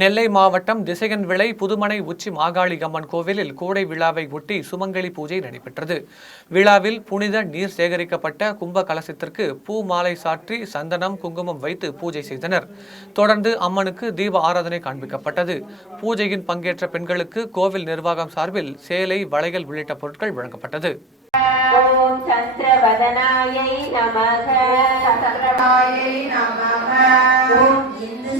நெல்லை மாவட்டம் திசையன் விளை புதுமனை உச்சி மாகாளி அம்மன் கோவிலில் கோடை விழாவை ஒட்டி சுமங்கலி பூஜை நடைபெற்றது. விழாவில் புனித நீர் சேகரிக்கப்பட்ட கும்ப கலசத்திற்கு பூ மாலை சாற்றி சந்தனம் குங்குமம் வைத்து பூஜை செய்தனர். தொடர்ந்து அம்மனுக்கு தீப ஆராதனை காண்பிக்கப்பட்டது. பூஜையின் பங்கேற்ற பெண்களுக்கு கோவில் நிர்வாகம் சார்பில் சேலை வளையல் உள்ளிட்ட பொருட்கள் வழங்கப்பட்டது. ஓம் சந்திரவதனாயை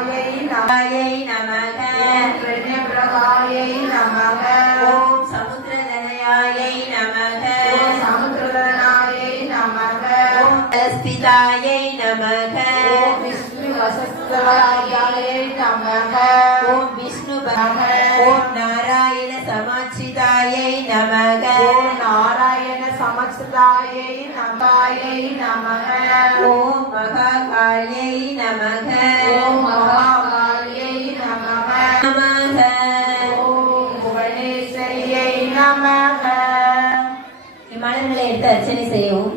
பிரகாயை நமகை. நமக. பிரஜ பிரகாயை நமக. ஓம் சமுத்திரதனயாயை நமக. சமுத்திரதனாயை நமக. நாராயண சமாச்சிதாயை நமாயை நமக. ஓம் महाकाल्यै नमः ஓம் மகாகாலியை நமக नमः ஓம் புவனேஸ்வரியை நமக மலர்களை எடுத்து அர்ச்சனை செய்யவும்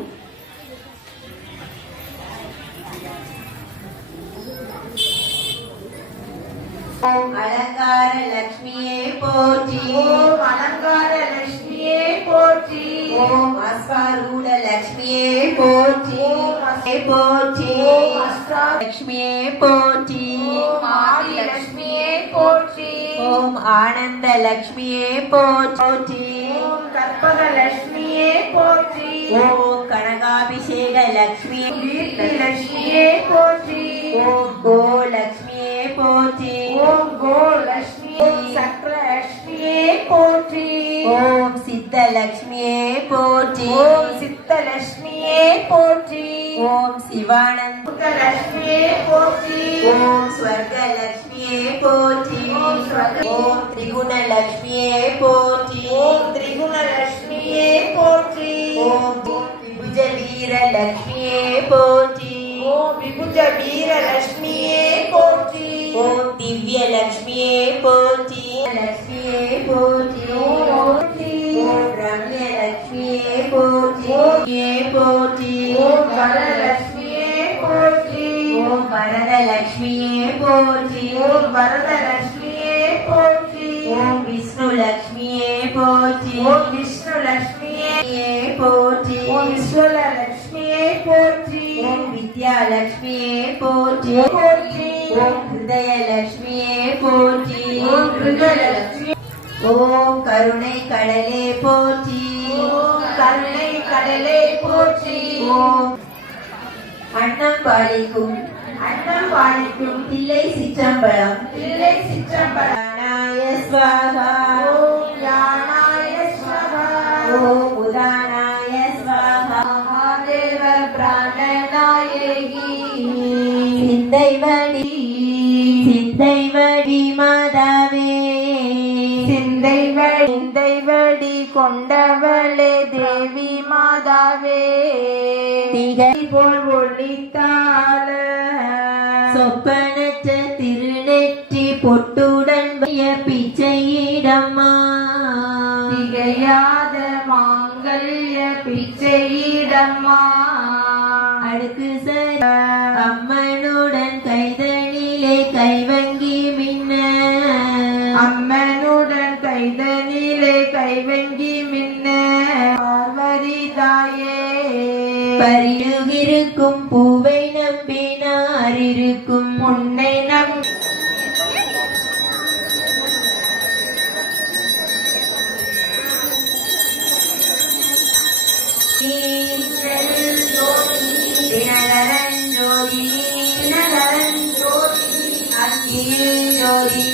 ஓம் அலங்கார லக்ஷ்மியே போற்றி ஓம் அலங்கார லட்சுமியே போற்றி ஓம் அஸ்வாரூட லக்ஷ்மியே போற்றி ஓம் அஸ்- போற்றி. லக்ஷ்மியே போற்றி. லட்சுமியே போற்றி. ஓம் ஆனந்த லக்ஷ்மியே போற்றி. ஓம் கற்பக லட்சுமியே போற்றி. ஓம் கனகாபிஷேக லக்ஷ்மியே. கீர்த்தி சித்தலக்ஷ்மியே போற்றி. ஓம் சித்த லட்சுமியே போற்றி. ஓம் சிவானந்த. சுத்த லட்சுமியே போற்றி. ஓம் ஸ்வர்கலக்ஷ்மியே போற்றி. ஓம் திரிகுணலக்ஷ்மியே போற்றி. ஓம் திரிகுண லட்சுமியே போற்றி. ஓம் விபுஜ வீரலக்ஷ்மியே போற்றி. ஓம் விபுஜ வீர லட்சுமியே போற்றி. ஓம் திவ்யலக்ஷ்மியே போற்றி. லக்ஷ்மியே போற்றி. ரம்யலக்ஷ்மியே போற்றி போற்றி ஓம் வரலட்சுமியே போற்றி ஓம் வரதலக்ஷ்மியே போற்றி ஓம் வரதலட்சுமியே போற்றி ஓம் போற்றி ஓம் விஷ்ணு லட்சுமியே போற்றி ஓம் விஸ்வல லட்சுமியே போற்றி ஓம் போற்றி போற்றி ஓம் போற்றி ஓம் ஓம் கருணை கடலே போற்றி. கடலே போற்றி. அன்னம் பாலிக்கும். அன்னம் பாலிக்கும் தில்லை சிற்றம்பலம். தில்லை சிற்றம்பலம். ஸ்வாகா. ஓம் யானாய ஸ்வஹா ஓம் உதானாய ஸ்வாகா. மகாதேவ சிந்தைவடி மாதாவே சிந்தைவடி சிந்தைவடி கொண்டவளே தேவி மாதாவே. திகை போல் ஒளித்தால சொப்பனற்ற திருநெற்றி பொட்டுடன் பிச்சையிடம்மா. திகையாத மாங்கல்ய பிச்சையிடம்மா. அடுக்கு சரி. அம்மனுடன் கைதனிலே கைவங்கி மின்ன. பரியுகிருக்கும் பூவை நம்பினார் இருக்கும் உன்னை நம் தினகரன் ஜோதி தினகரன் ஜோதி அங்கியில் ஜோதி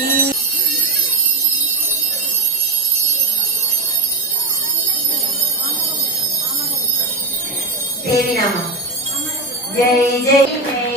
தேவி நாமம் जय जय